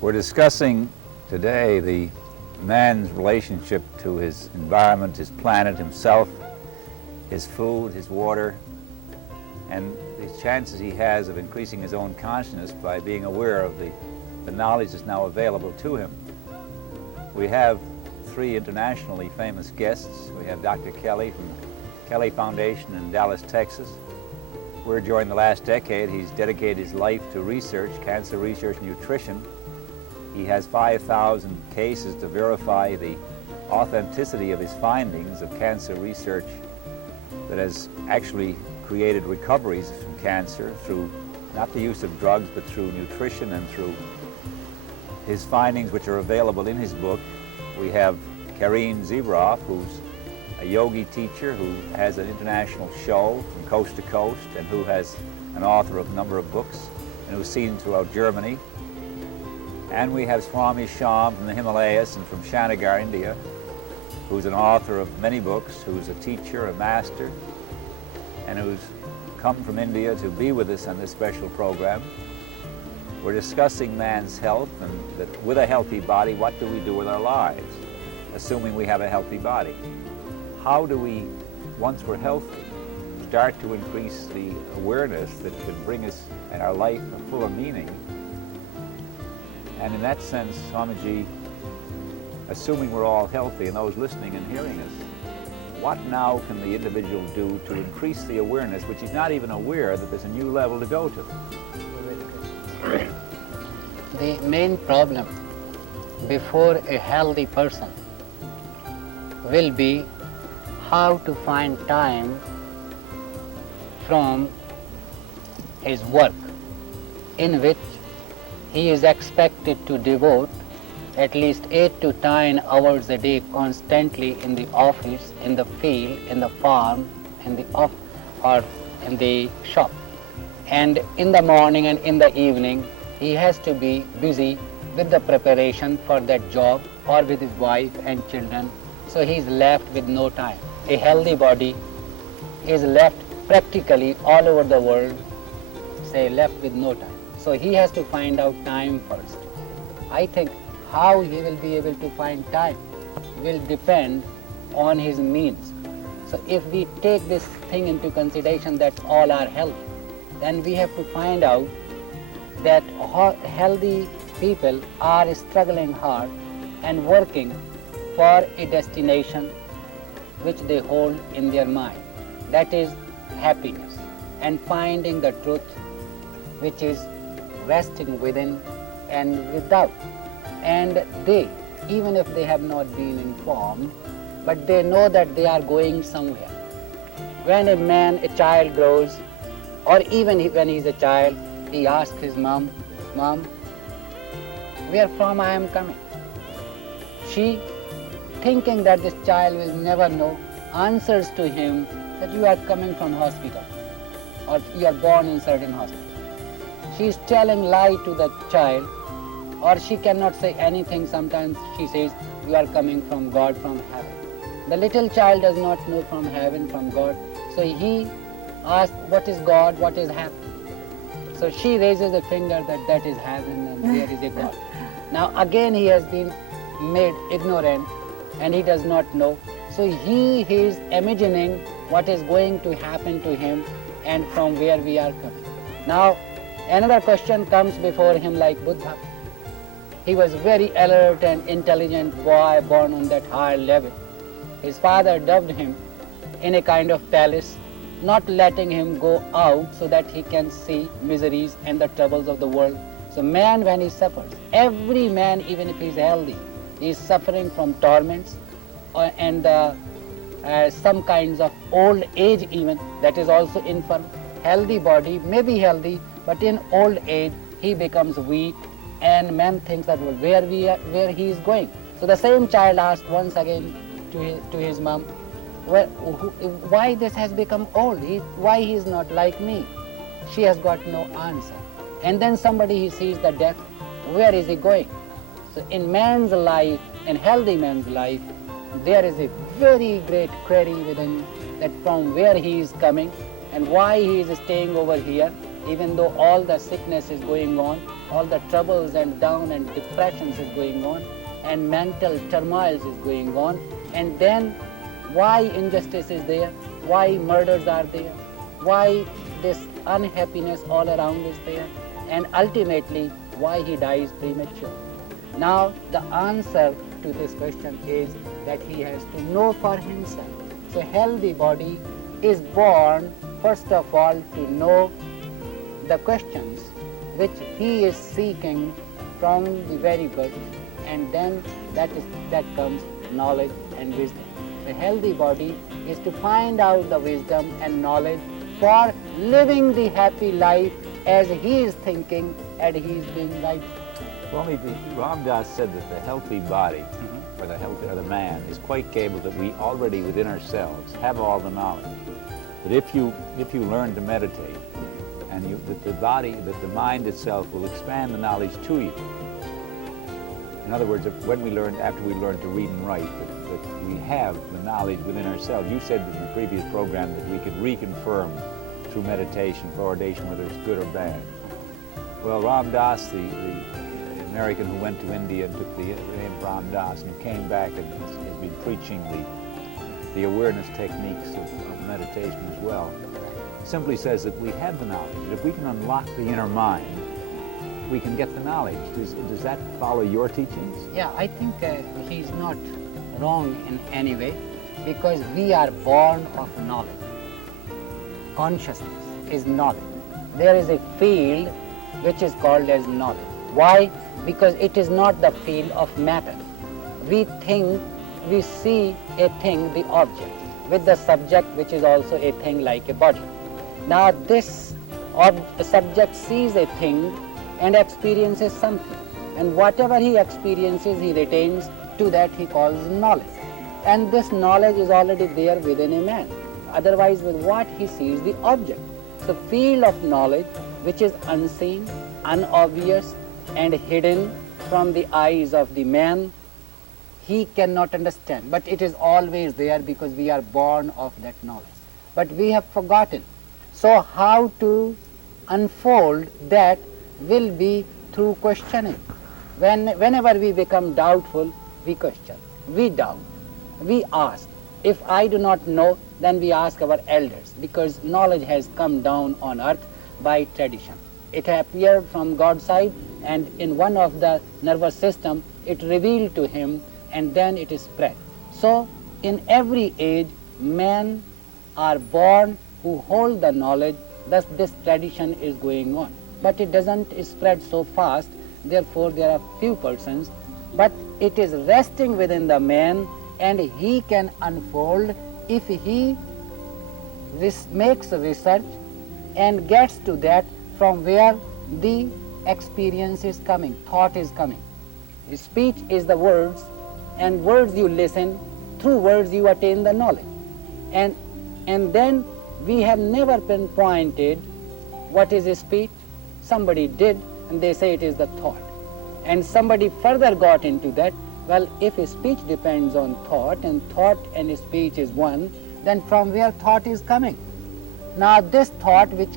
We're discussing today the man's relationship to his environment, his planet, himself, his food, his water, and the chances he has of increasing his own consciousness by being aware of the knowledge that's now available to him. We have three internationally famous guests. We have Dr. Kelly from Kelly Foundation in Dallas, Texas, where during the last decade he's dedicated his life to research, cancer research, nutrition. He has 5,000 cases to verify the authenticity of his findings of cancer research that has actually created recoveries from cancer through not the use of drugs, but through nutrition and through his findings, which are available in his book. We have Karine Zebroff, who's a yogi teacher who has an international show from coast to coast and who has an author of a number of books and who's seen throughout Germany. And we have Swami Sham from the Himalayas and from Shanagar, India, who's an author of many books, who's a teacher, a master, and who's come from India to be with us on this special program. We're discussing man's health and that with a healthy body, what do we do with our lives, assuming we have a healthy body? How do we, once we're healthy, start to increase the awareness that can bring us in our life a fuller meaning? And in that sense, Swamiji, assuming we're all healthy and those listening and hearing us, what now can the individual do to increase the awareness, which is not even aware that there's a new level to go to? The main problem before a healthy person will be how to find time from his work, in which he is expected to devote at least 8 to 9 hours a day constantly in the office, in the field, in the farm, or in the shop. And in the morning and in the evening, he has to be busy with the preparation for that job or with his wife and children. So he is left with no time. A healthy body is left practically all over the world, say, left with no time. So he has to find out time first. I think how he will be able to find time will depend on his means. So if we take this thing into consideration that all are healthy, then we have to find out that healthy people are struggling hard and working for a destination which they hold in their mind. That is happiness and finding the truth which is resting within and without. And they, even if they have not been informed, but they know that they are going somewhere. When a child grows, or even when he's a child, he asks his mom, "Mom, where from I am coming?" She, thinking that this child will never know, answers to him that you are coming from hospital, or you are born in certain hospital. She is telling lie to the child, or she cannot say anything. Sometimes she says, you are coming from God, from heaven. The little child does not know from heaven, from God. So he asks, what is God, what is heaven? So she raises a finger that is heaven and there is a God. Now again he has been made ignorant and he does not know. So he is imagining what is going to happen to him and from where we are coming. Now another question comes before him like Buddha. He was very alert and intelligent boy born on that high level. His father dubbed him in a kind of palace, not letting him go out so that he can see miseries and the troubles of the world. So man, when he suffers, every man, even if he is healthy, he is suffering from torments and some kinds of old age even, that is also infirm. Healthy body may be healthy, but in old age he becomes weak and man thinks that where he is going. So the same child asked once again to his mom, why this has become old? Why he is not like me? She has got no answer. And then somebody he sees the death, where is he going? So in man's life, in healthy man's life, there is a very great query within that from where he is coming and why he is staying over here even though all the sickness is going on, all the troubles and down and depressions is going on, and mental turmoils is going on, and then why injustice is there, why murders are there, why this unhappiness all around is there, and ultimately why he dies premature. Now the answer to this question is that he has to know for himself. So healthy body is born first of all to know the questions which he is seeking from the very birth, and then that comes knowledge and wisdom. The healthy body is to find out the wisdom and knowledge for living the happy life as he is thinking and he is doing right. Swami, Ram Dass said that the healthy body, or the man, is quite capable, that we already within ourselves have all the knowledge. That if you learn to meditate, and that the mind itself will expand the knowledge to you. In other words, after we learn to read and write, that we have the knowledge within ourselves. You said in the previous program that we could reconfirm through meditation, fluoridation, whether it's good or bad. Well, Ram Dass, the American who went to India and took the name Ram Dass, and he came back and has been preaching the awareness techniques of meditation as well, simply says that we have the knowledge, that if we can unlock the inner mind, we can get the knowledge. Does that follow your teachings? Yeah, I think he's not wrong in any way, because we are born of knowledge. Consciousness is knowledge. There is a field which is called as knowledge. Why? Because it is not the field of matter. We see a thing, the object, with the subject which is also a thing like a body. Now this subject sees a thing and experiences something, and whatever he experiences he retains, to that he calls knowledge. And this knowledge is already there within a man. Otherwise, with what he sees the object. So field of knowledge which is unseen, unobvious, and hidden from the eyes of the man, he cannot understand. But it is always there because we are born of that knowledge. But we have forgotten. So how to unfold that will be through questioning. Whenever we become doubtful, we question, we doubt, we ask. If I do not know, then we ask our elders, because knowledge has come down on earth by tradition. It appeared from God's side, and in one of the nervous system, it revealed to him, and then it is spread. So in every age, men are born who hold the knowledge, thus this tradition is going on. But it doesn't spread so fast, therefore there are few persons, but it is resting within the man, and he can unfold if he makes research and gets to that from where the experience is coming, thought is coming. Speech is the words, and words you listen, through words you attain the knowledge. And then we have never pinpointed what is a speech. Somebody did, and they say it is the thought. And somebody further got into that, well, if a speech depends on thought, and thought and speech is one, then from where thought is coming? Now this thought which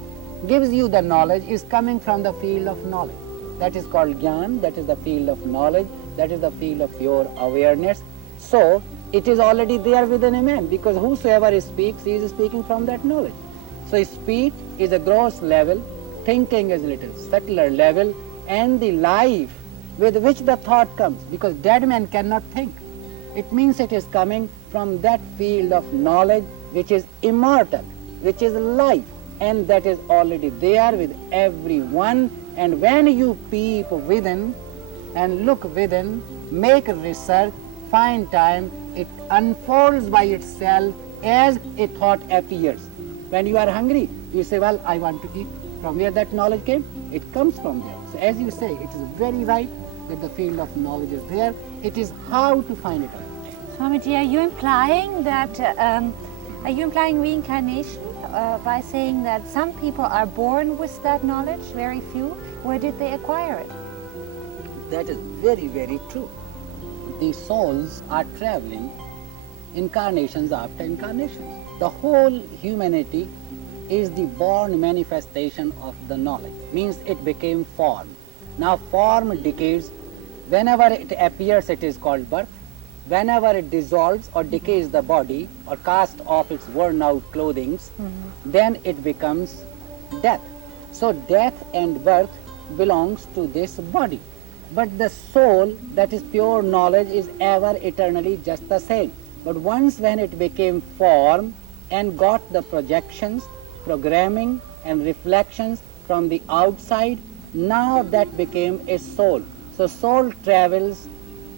gives you the knowledge is coming from the field of knowledge. That is called Gyan, that is the field of knowledge, that is the field of pure awareness. So it is already there within a man, because whosoever speaks, he is speaking from that knowledge. So speech is a gross level, thinking is a little subtler level, and the life with which the thought comes, because dead man cannot think. It means it is coming from that field of knowledge which is immortal, which is life, and that is already there with everyone. And when you peep within and look within, make research, find time, it unfolds by itself as a thought appears. When you are hungry, you say, well, I want to eat. From where that knowledge came? It comes from there. So as you say, it is very right that the field of knowledge is there. It is how to find it out. Swamiji, are you implying that, reincarnation by saying that some people are born with that knowledge, very few? Where did they acquire it? That is very, very true. The souls are traveling incarnations after incarnations. The whole humanity is the born manifestation of the knowledge, means it became form. Now form decays. Whenever it appears, it is called birth. Whenever it dissolves or decays the body or casts off its worn out clothing, then it becomes death. So death and birth belongs to this body. But the soul, that is pure knowledge, is ever eternally just the same. But once when it became form and got the projections, programming and reflections from the outside, now that became a soul. So soul travels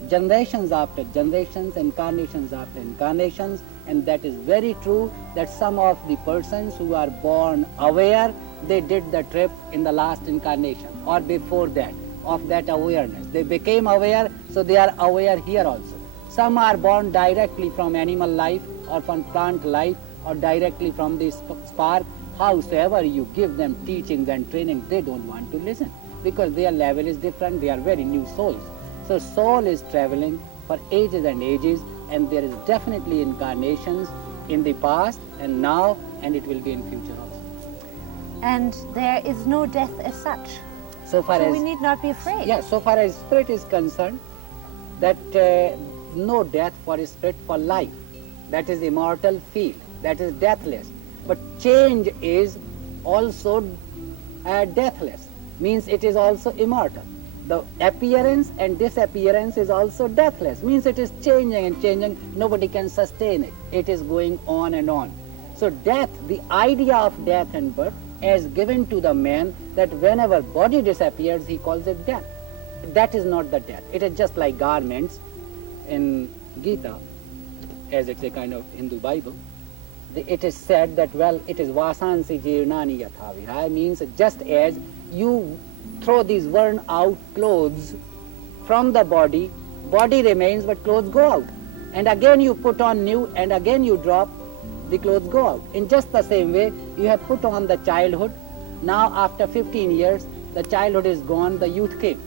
generations after generations, incarnations after incarnations, and that is very true that some of the persons who are born aware, they did the trip in the last incarnation or before that, of that awareness. They became aware, so they are aware here also. Some are born directly from animal life or from plant life or directly from the spark. Howsoever you give them teachings and training, they don't want to listen because their level is different, they are very new souls. So soul is traveling for ages and ages, and there is definitely incarnations in the past and now, and it will be in future also. And there is no death as such. So far So as we need not be afraid. yeah, so far as spirit is concerned, that no death for a spirit, for life. That is immortal field. That is deathless. But change is also deathless. Means it is also immortal. The appearance and disappearance is also deathless. Means it is changing and changing. Nobody can sustain it. It is going on and on. So death, the idea of death and birth, as given to the man, that whenever body disappears, he calls it death. That is not the death. It is just like garments in Gita, as it's a kind of Hindu Bible. It is said that, well, it is vasansi jirnani yathavihaya, means just as you throw these worn out clothes from the body, body remains but clothes go out. And again you put on new and again you drop, the clothes go out. In just the same way, you have put on the childhood. Now after 15 years, the childhood is gone, the youth came.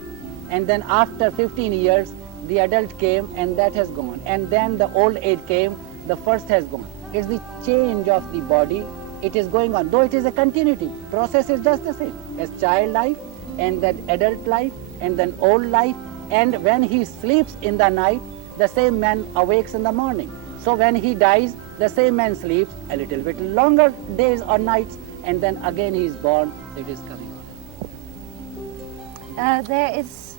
And then after 15 years, the adult came and that has gone. And then the old age came, the first has gone. It's the change of the body. It is going on, though it is a continuity. Process is just the same as child life and then adult life and then old life. And when he sleeps in the night, the same man awakes in the morning. So when he dies, the same man sleeps a little bit longer days or nights, and then again he is born. It is coming on. There is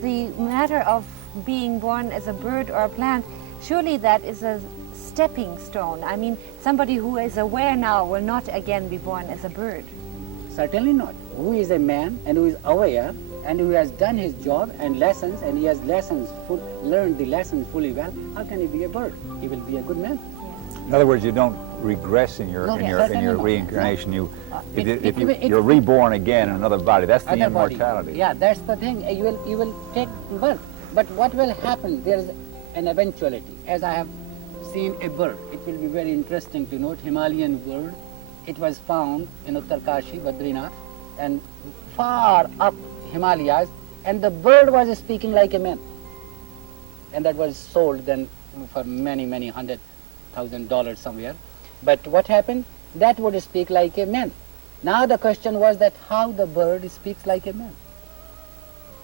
the matter of being born as a bird or a plant. Surely that is a stepping stone. I mean, somebody who is aware now will not again be born as a bird. Certainly not. Who is a man and who is aware and who has done his job and lessons, and he has learned the lessons fully well, how can he be a bird? He will be a good man. In other words, you don't regress in your No, in certainly your not. reincarnation. No. If It- you're reborn again in another body. That's the Other body. immortality. Yeah, that's the thing. You will take birth. But what will happen? There is an eventuality. As I have seen a bird, it will be very interesting to note, Himalayan bird. It was found in Uttarkashi, Badrinath, and far up Himalayas, and the bird was speaking like a man. And that was sold then for many $100,000 somewhere. But what happened? That would speak like a man. Now the question was that how the bird speaks like a man.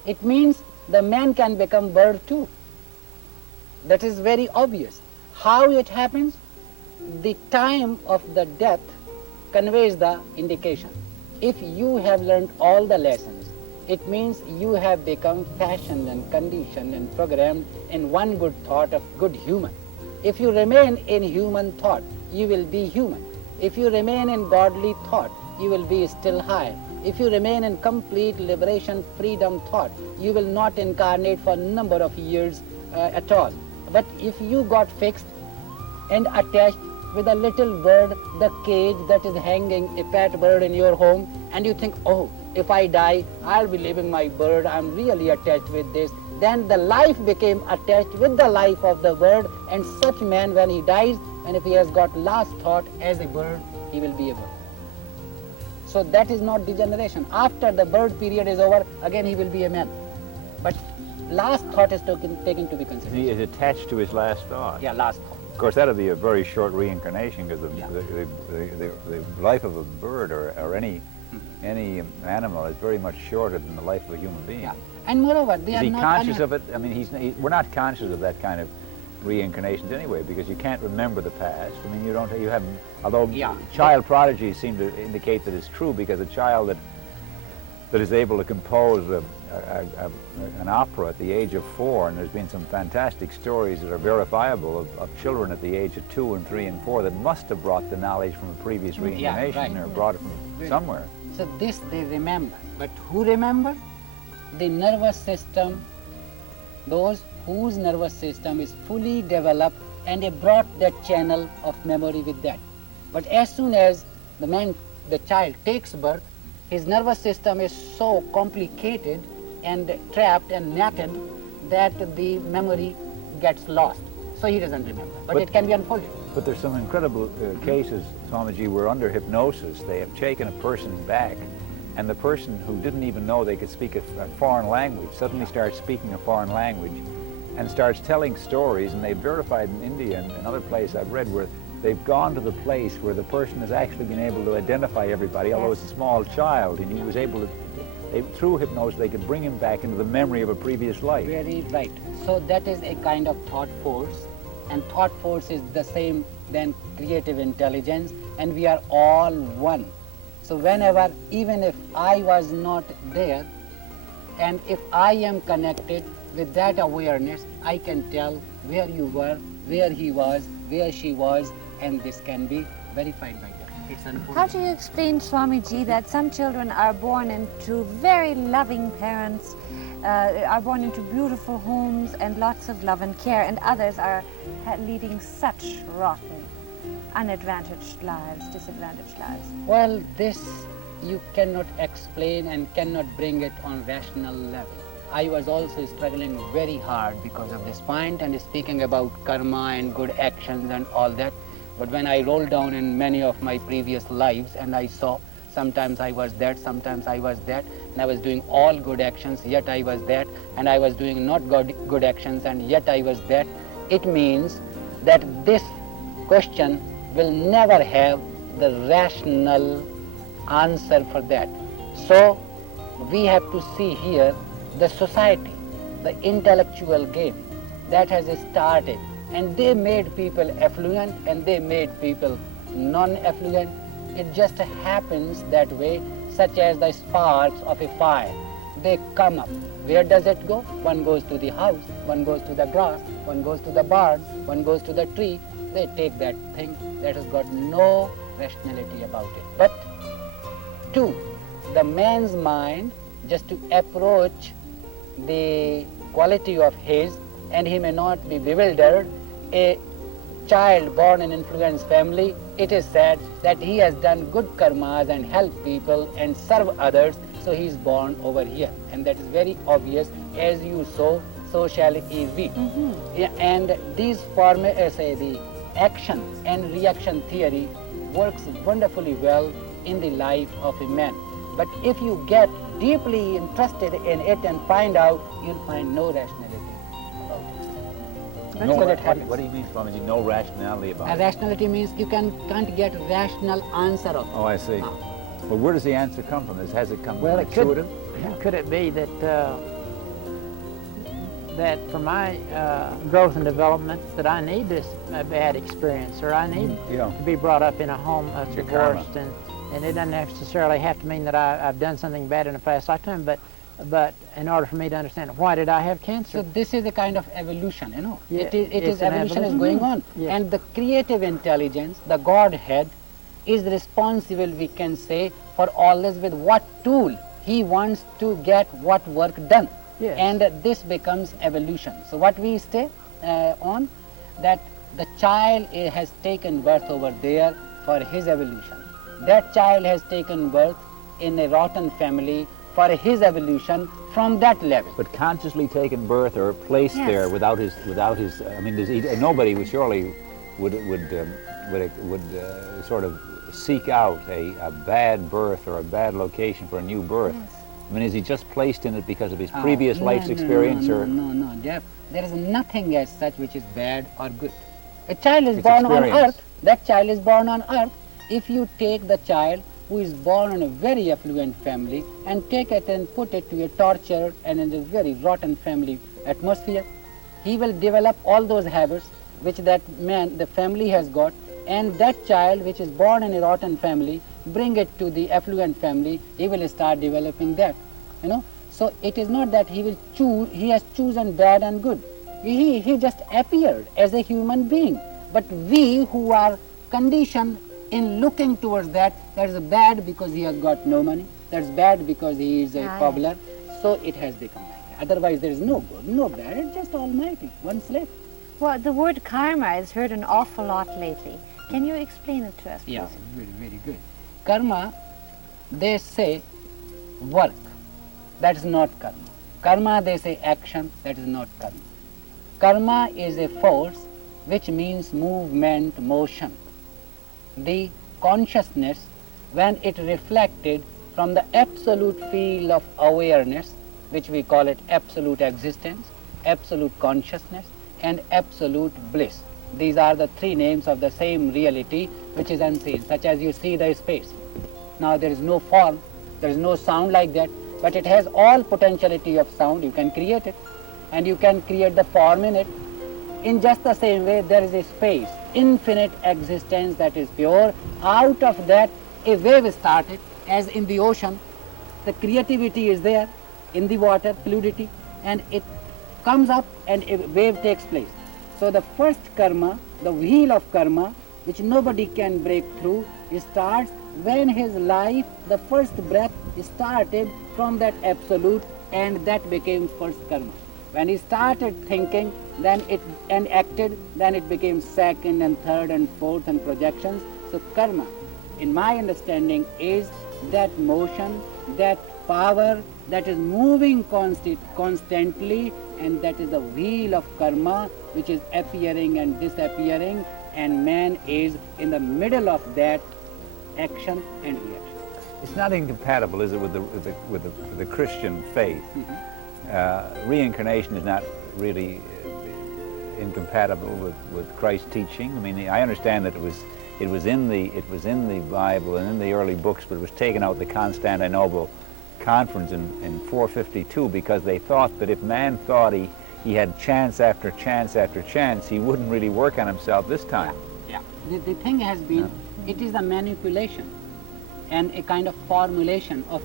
It means the man can become bird too. That is very obvious. How it happens? The time of the death conveys the indication. If you have learned all the lessons, it means you have become fashioned and conditioned and programmed in one good thought of good human. If you remain in human thought, you will be human. If you remain in godly thought, you will be still higher. If you remain in complete liberation, freedom thought, you will not incarnate for a number of years at all. But if you got fixed and attached with a little bird, the cage that is hanging, a pet bird in your home, and you think, oh, if I die, I'll be leaving my bird, I'm really attached with this. Then the life became attached with the life of the bird, and such man, when he dies, and if he has got last thought as a bird, he will be a bird. So that is not degeneration. After the bird period is over, again he will be a man. But last thought is taken to be He considered. is attached to his last thought. Yeah, last thought. course, that'd be a very short reincarnation because Yeah. the life of a bird or any animal is very much shorter than the life of a human being. Yeah. And moreover, they Is are he not conscious of it? I mean, we're not conscious of that kind of reincarnations anyway, because you can't remember the past. I mean, you haven't, although Yeah. child prodigies seem to indicate that it's true, because a child that is able to compose an opera at the age of 4, and there's been some fantastic stories that are verifiable of children at the age of 2 and 3 and 4 that must have brought the knowledge from a previous reincarnation, right. or brought it from somewhere. So this they remember. But who remember? The nervous system, those whose nervous system is fully developed and they brought that channel of memory with that. But as soon as the child takes birth, his nervous system is so complicated and trapped and knotted that the memory gets lost. So he doesn't remember. But it can be unfolded. But there's some incredible cases, Swamiji, where under hypnosis they have taken a person back, and the person who didn't even know they could speak a foreign language suddenly starts speaking a foreign language and starts telling stories, and they've verified in India and another place I've read where they've gone to the place where the person has actually been able to identify everybody, although it's a small child, and he was able to, through hypnosis, they could bring him back into the memory of a previous life. Very right. So that is a kind of thought force, and thought force is the same than creative intelligence, and we are all one. So whenever, even if I was not there, and if I am connected with that awareness, I can tell where you were, where he was, where she was, and this can be verified by them. It's unfolding. How do you explain, Swamiji, that some children are born into very loving parents, are born into beautiful homes and lots of love and care, and others are leading such rotten, unadvantaged lives, disadvantaged lives? Well, this you cannot explain and cannot bring it on rational level. I was also struggling very hard because of this point and speaking about karma and good actions and all that. But when I rolled down in many of my previous lives and I saw sometimes I was that, sometimes I was that, and I was doing all good actions, yet I was that, and I was doing not good actions, and yet I was that, it means that this question will never have the rational answer for that. So we have to see here the society, the intellectual game that has started, and they made people affluent and they made people non-affluent. It just happens that way, such as the sparks of a fire. They come up. Where does it go? One goes to the house, one goes to the grass, one goes to the barn, one goes to the tree. They take that thing that has got no rationality about it. But two, the man's mind, just to approach the quality of his, and he may not be bewildered. A child born in influenced family, it is said that he has done good karmas and helped people and serve others, so he is born over here. And that is very obvious. As you sow, so shall he reap. Yeah, and these the action and reaction theory works wonderfully well in the life of a man. But if you get deeply interested in it and find out, you'll find no rationality about it. No, So that happens. what do you mean, Swamiji, no rationality about it? Rationality means you can't get rational answer of it. Oh, I see. Well, where does the answer come from? Has it come Well, from it could, intuitive? could it be that that for my growth and development that I need this bad experience, or I need Yeah. to be brought up in a home of It's your karma. divorced, and it doesn't necessarily have to mean that I've done something bad in a past lifetime, but in order for me to understand, why did I have cancer? So this is a kind of evolution, you know. Yeah, it is it's an evolution is evolution. going on. Yeah. And the creative intelligence, the Godhead, is responsible, we can say, for all this with what tool he wants to get what work done. Yes. And this becomes evolution. So what we stay on, that the child has taken birth over there for his evolution. That child has taken birth in a rotten family for his evolution from that level. But consciously taken birth or placed Yes. there without his, I mean, nobody would surely would sort of seek out a bad birth or a bad location for a new birth. Yes. I mean, is he just placed in it because of his previous No, life's no, experience, no, or? No, Jeff. There is nothing as such which is bad or good. A child is It's born on experience. earth. That child is born on earth. If you take the child who is born in a very affluent family and take it and put it to a tortured and in a very rotten family atmosphere, he will develop all those habits which that man, the family has got, and that child which is born in a rotten family, bring it to the affluent family, he will start developing that, you know. So it is not that he will choose, he has chosen bad and good. He just appeared as a human being. But we who are conditioned in looking towards that, that is bad because he has got no money, that's bad because he is a cobbler, so it has become like that. Otherwise there is no good, no bad, it's just almighty, one slave. Well, the word karma is heard an awful lot lately. Can you explain it to us, please? Yeah, very, very good. Karma, they say work, that is not karma. Karma, they say action, that is not karma. Karma is a force which means movement, motion. The consciousness, when it reflected from the absolute field of awareness, which we call it absolute existence, absolute consciousness, and absolute bliss. These are the three names of the same reality which is unseen, such as you see the space. Now there is no form, there is no sound like that, but it has all potentiality of sound. You can create it, and you can create the form in it. In just the same way, there is a space, infinite existence that is pure. Out of that, a wave started, as in the ocean. The creativity is there in the water, fluidity, and it comes up and a wave takes place. So the first karma, the wheel of karma, which nobody can break through, starts when his life, the first breath, started from that absolute, and that became first karma. When he started thinking, then it and acted, then it became second and third and fourth and projections. So karma, in my understanding, is that motion, that power that is moving constantly, and that is the wheel of karma which is appearing and disappearing, and man is in the middle of that action and reaction. It's not incompatible, is it, with the Christian faith? Reincarnation is not really incompatible with Christ's teaching. I mean, I understand that it was in the Bible and in the early books, but it was taken out at the Constantinople Conference in 452 because they thought that if man thought he had chance after chance after chance, he wouldn't really work on himself this time. Yeah. The thing has been, it is a manipulation and a kind of formulation of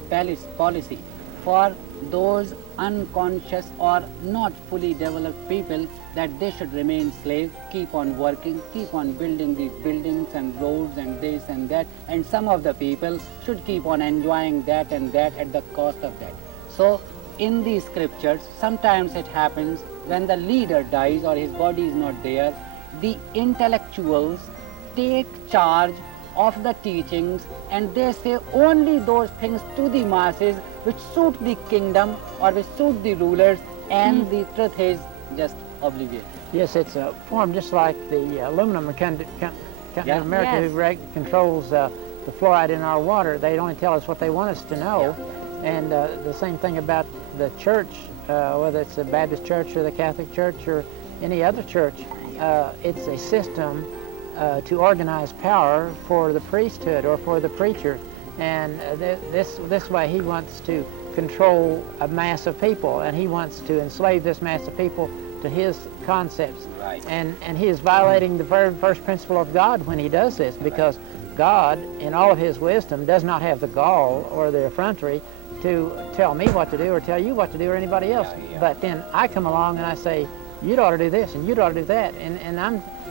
policy for those unconscious or not fully developed people, that they should remain slaves, keep on working, keep on building these buildings and roads and this and that, and some of the people should keep on enjoying that and that at the cost of that. So in the scriptures, sometimes it happens when the leader dies or his body is not there, the intellectuals take charge of the teachings, and they say only those things to the masses which suit the kingdom or which suit the rulers, and the truth is just obliviated. Yes, it's a form just like the aluminum company Yeah. of America Yes. who controls the fluoride in our water. They only tell us what they want us to know. And the same thing about the church, whether it's the Baptist church or the Catholic church or any other church, it's a system to organize power for the priesthood or for the preacher. And this way he wants to control a mass of people, and he wants to enslave this mass of people to his concepts. Right. And he is violating the very first principle of God when he does this, because God, in all of his wisdom, does not have the gall or the effrontery to tell me what to do or tell you what to do or anybody else. But then I come along and I say, you'd ought to do this and you'd ought to do that, and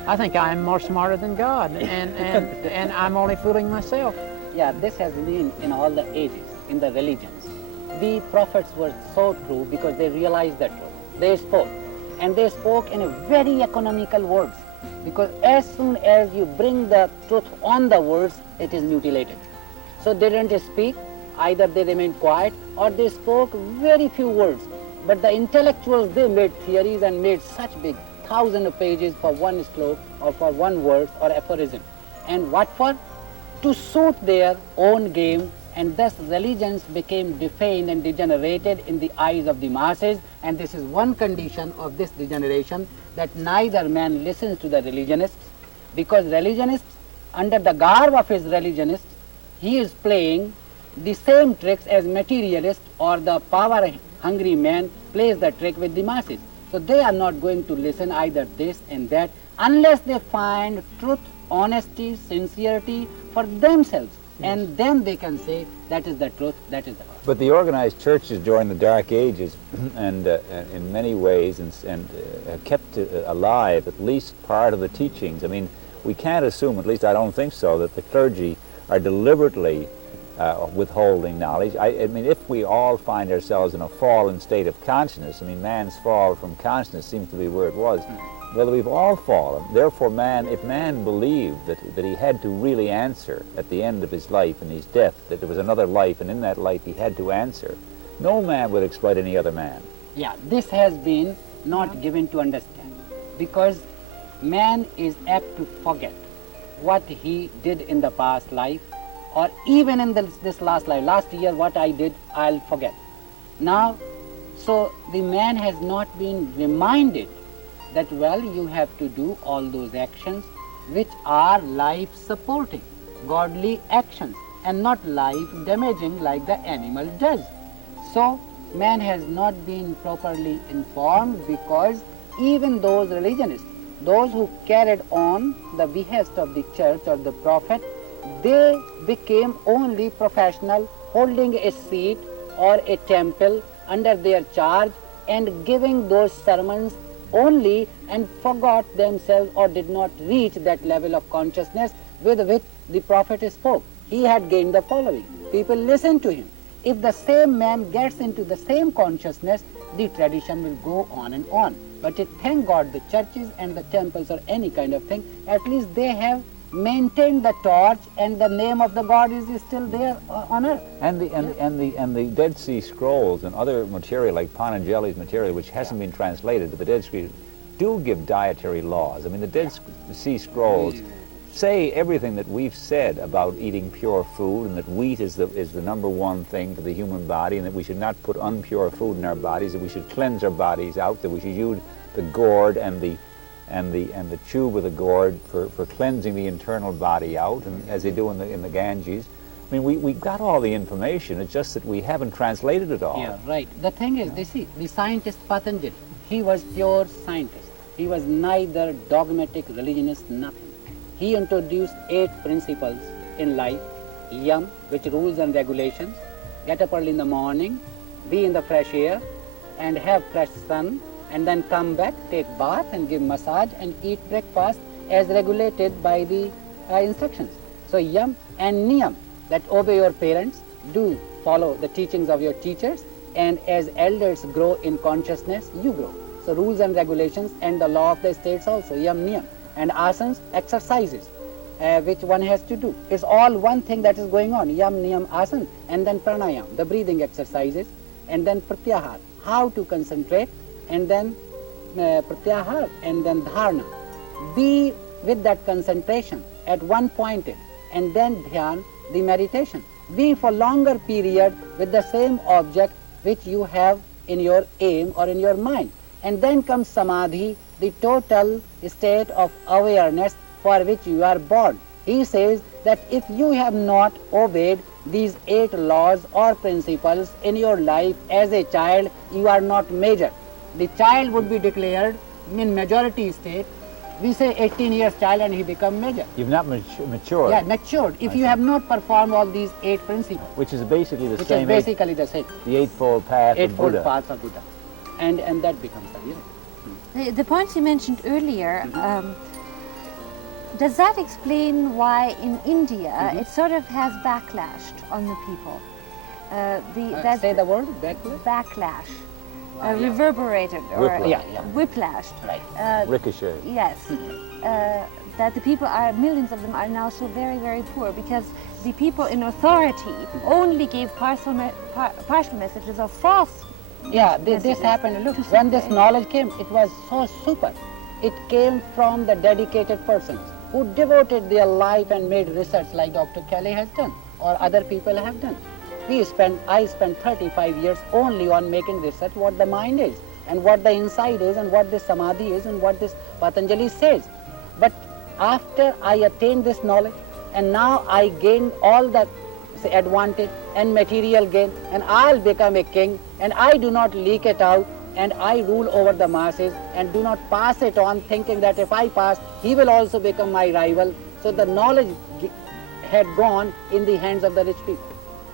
I think I'm more smarter than God, and I'm only fooling myself. Yeah, this has been in all the ages, in the religions. The prophets were so true because they realized the truth. They spoke, and they spoke in a very economical words, because as soon as you bring the truth on the words, it is mutilated. So they didn't speak, either they remained quiet or they spoke very few words. But the intellectuals, they made theories and made such big 1,000 pages for one slope or for one word or aphorism. And what for? To suit their own game and thus religions became defamed and degenerated in the eyes of the masses. And this is one condition of this degeneration, that neither man listens to the religionists, because religionists, under the garb of his religionists, he is playing the same tricks as materialist or the power-hungry man plays the trick with the masses. So they are not going to listen either this and that unless they find truth, honesty, sincerity for themselves. And then they can say that is the truth, that is the God. But the organized churches during the Dark Ages, and in many ways, kept alive at least part of the teachings. I mean, we can't assume, at least I don't think so, that the clergy are deliberately withholding knowledge. I mean, if we all find ourselves in a fallen state of consciousness, I mean, man's fall from consciousness seems to be where it was, whether we've all fallen. Therefore, if man believed that he had to really answer at the end of his life and his death, that there was another life, and in that life he had to answer, no man would exploit any other man. Yeah, this has been not given to understand, because man is apt to forget what he did in the past life, or even in this last life. Last year what I did, I'll forget. Now, so the man has not been reminded that, well, you have to do all those actions which are life supporting, godly actions, and not life damaging like the animal does. So man has not been properly informed, because even those religionists, those who carried on the behest of the church or the prophet, they became only professional, holding a seat or a temple under their charge and giving those sermons only, and forgot themselves or did not reach that level of consciousness with which the prophet spoke. He had gained the following. People listen to him. If the same man gets into the same consciousness, the tradition will go on and on. But thank God, the churches and the temples or any kind of thing, at least they have maintained the torch, and the name of the God is still there on earth. And the Dead Sea Scrolls and other material like Ponangeli's material, which hasn't been translated, but the Dead Sea do give dietary laws. I mean, the Dead Sea Scrolls say everything that we've said about eating pure food, and that wheat is the number one thing for the human body, and that we should not put impure food in our bodies, that we should cleanse our bodies out, that we should use the gourd and the tube of the gourd for cleansing the internal body out, and as they do in the Ganges. I mean, we got all the information. It's just that we haven't translated it all. Yeah, right. The thing is, the scientist Patanjali, he was pure scientist. He was neither dogmatic, religionist, nothing. He introduced 8 principles in life: yam, which rules and regulations, get up early in the morning, be in the fresh air, and have fresh sun, and then come back, take bath and give massage and eat breakfast as regulated by the instructions. So yam, and niyam, that obey your parents, do follow the teachings of your teachers, and as elders grow in consciousness, you grow. So rules and regulations, and the law of the states also, yam, niyam. And asanas, exercises, which one has to do. It's all one thing that is going on, yam, niyam, asana, and then pranayam, the breathing exercises, and then pratyahar, how to concentrate, and then pratyahar, and then dharana. Be with that concentration at one pointed, and then dhyan, the meditation. Be for longer period with the same object which you have in your aim or in your mind. And then comes samadhi, the total state of awareness for which you are born. He says that if you have not obeyed these 8 laws or principles in your life as a child, you are not major. The child would be declared in majority state. We say 18 years child and he become major. You've not matured. Yeah, matured. If you have not performed all these 8 principles. Which is basically the which same. Is basically the same. The Eightfold Path of Buddha. Eightfold Path of Buddha. And that becomes the real. The point you mentioned earlier, does that explain why in India it sort of has backlashed on the people? Say the word, backlash? Backlash. Yeah. Reverberated or Whiplash. whiplashed. Right. Ricochet. Yes. That the people are, millions of them are now so very, very poor because the people in authority only gave partial messages or false. Yeah, this happened. Look, when this knowledge came, it was so super. It came from the dedicated persons who devoted their life and made research like Dr. Kelly has done. or other people have done. I spent 35 years only on making research what the mind is, and what the inside is, and what this samadhi is, and what this Patanjali says. But after I attained this knowledge, and now I gain all the advantage and material gain, and I'll become a king, and I do not leak it out, and I rule over the masses, and do not pass it on thinking that if I pass, he will also become my rival. So the knowledge had gone in the hands of the rich people.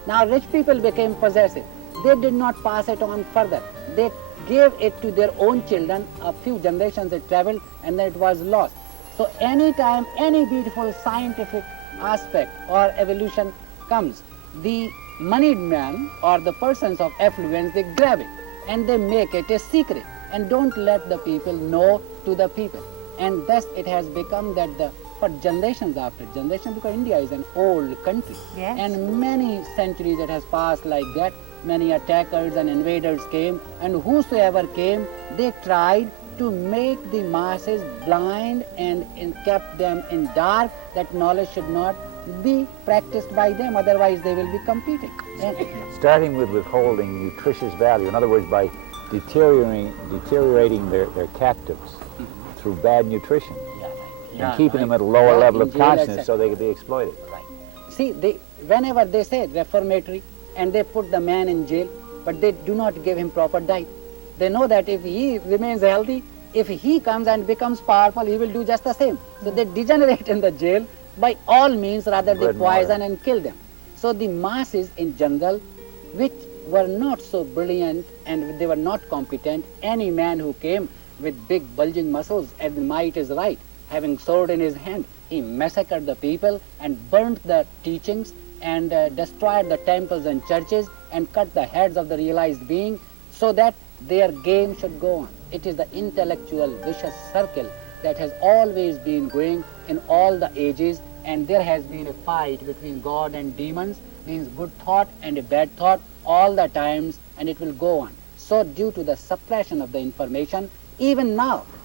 Now rich people became possessive. They did not pass it on further. They gave it to their own children. A few generations it traveled, and then it was lost. So anytime any beautiful scientific aspect or evolution comes, the moneyed man or the persons of affluence, they grab it and they make it a secret and don't let the people know to the people. And thus it has become that for generations after generations, because India is an old country, Yes. and many centuries it has passed like that. Many attackers and invaders came, and whosoever came, they tried to make the masses blind and kept them in dark, that knowledge should not be practiced by them, otherwise they will be competing. And Starting with withholding nutritious value, in other words, by deteriorating their captives through bad nutrition, and keeping them at a lower level of consciousness so they could be exploited. Right. See, whenever they say reformatory, and they put the man in jail, but they do not give him proper diet. They know that if he remains healthy, if he comes and becomes powerful, he will do just the same. So they degenerate in the jail. By all means, rather they Bread and water. poison and kill them. So the masses in general, which were not so brilliant and they were not competent, any man who came with big bulging muscles, and the might is right, having sword in his hand, he massacred the people and burnt the teachings and destroyed the temples and churches and cut the heads of the realized being, so that their game should go on. It is the intellectual vicious circle that has always been going in all the ages, and there has been a fight between God and demons, means good thought and a bad thought all the times, and it will go on. So due to the suppression of the information, even now